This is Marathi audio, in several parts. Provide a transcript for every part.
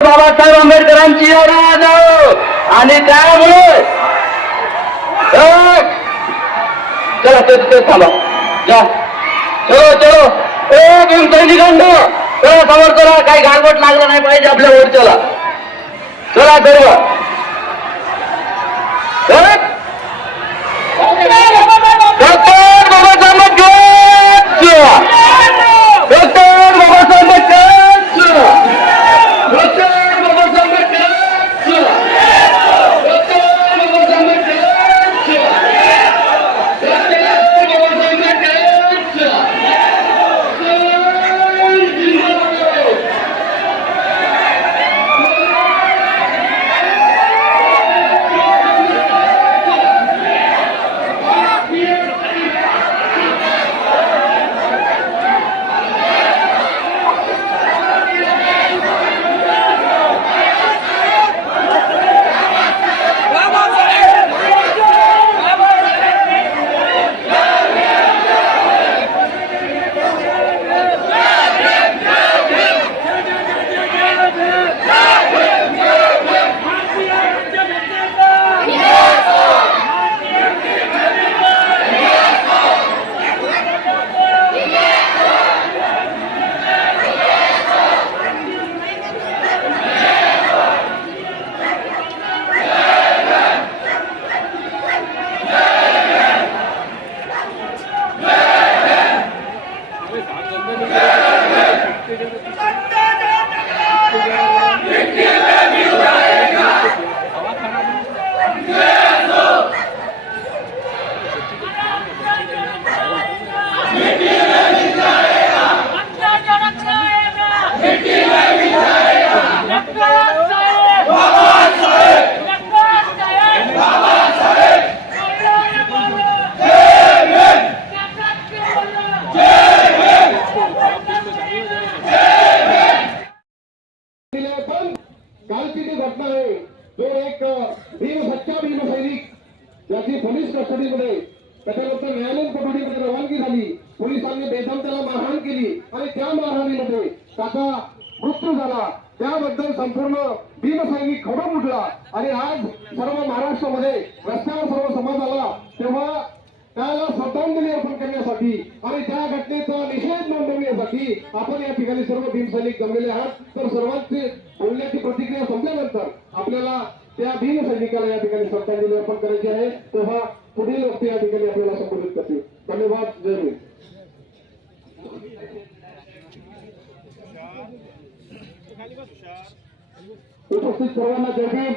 बाबासाहेब आंबेडकरांची आवाज आणि त्यामुळे चला ते तिथे थांबा. जा. चलो चलो. ए भीम सैनिकांनो चला समोर चला. काही गालबोट लागलं नाही पाहिजे आपल्या चला चला सर्व. कालची ती घटना आहे. जो एक भीमसच्चा भीम सैनिक याची पोलीस कस्टडीमध्ये त्याच्यानंतर न्यायालयीन कोठडीमध्ये रवानगी झाली. पोलिसांनी बेदम त्याला मारहाण केली आणि त्या मारहाणीमध्ये त्याचा मृत्यू झाला. त्याबद्दल संपूर्ण भीमसैनिक खडून उठला आणि आज सर्व महाराष्ट्रामध्ये रस्त्यावर सर्व समाज आला तेव्हा त्याला श्रद्धांजली अर्पण करण्यासाठी आणि त्या घटनेचा निषेध नोंदवण्यासाठी आपण या ठिकाणी सर्व भीमसैनिक जमलेले आहात. तर सर्वांचे प्रतिक्रिया संपल्यानंतर आपल्याला त्या भीम सैनिकाला या ठिकाणी श्रद्धांजली अर्पण करायची आहे. तेव्हा पुढील वक्ते या ठिकाणी आपल्याला संबोधित करतील. धन्यवाद. जय उपस्थित सर्वांना जय भीम.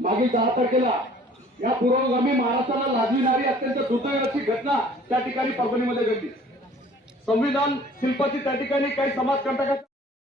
मागील दहा तारखेला या पुरोगामी महाराष्ट्राला लाजविणारी अत्यंत दुर्दैवाची घटना त्या ठिकाणी परभणीमध्ये घडली. संविधान शिल्पाची त्या ठिकाणी काही समाजकंटकांच्या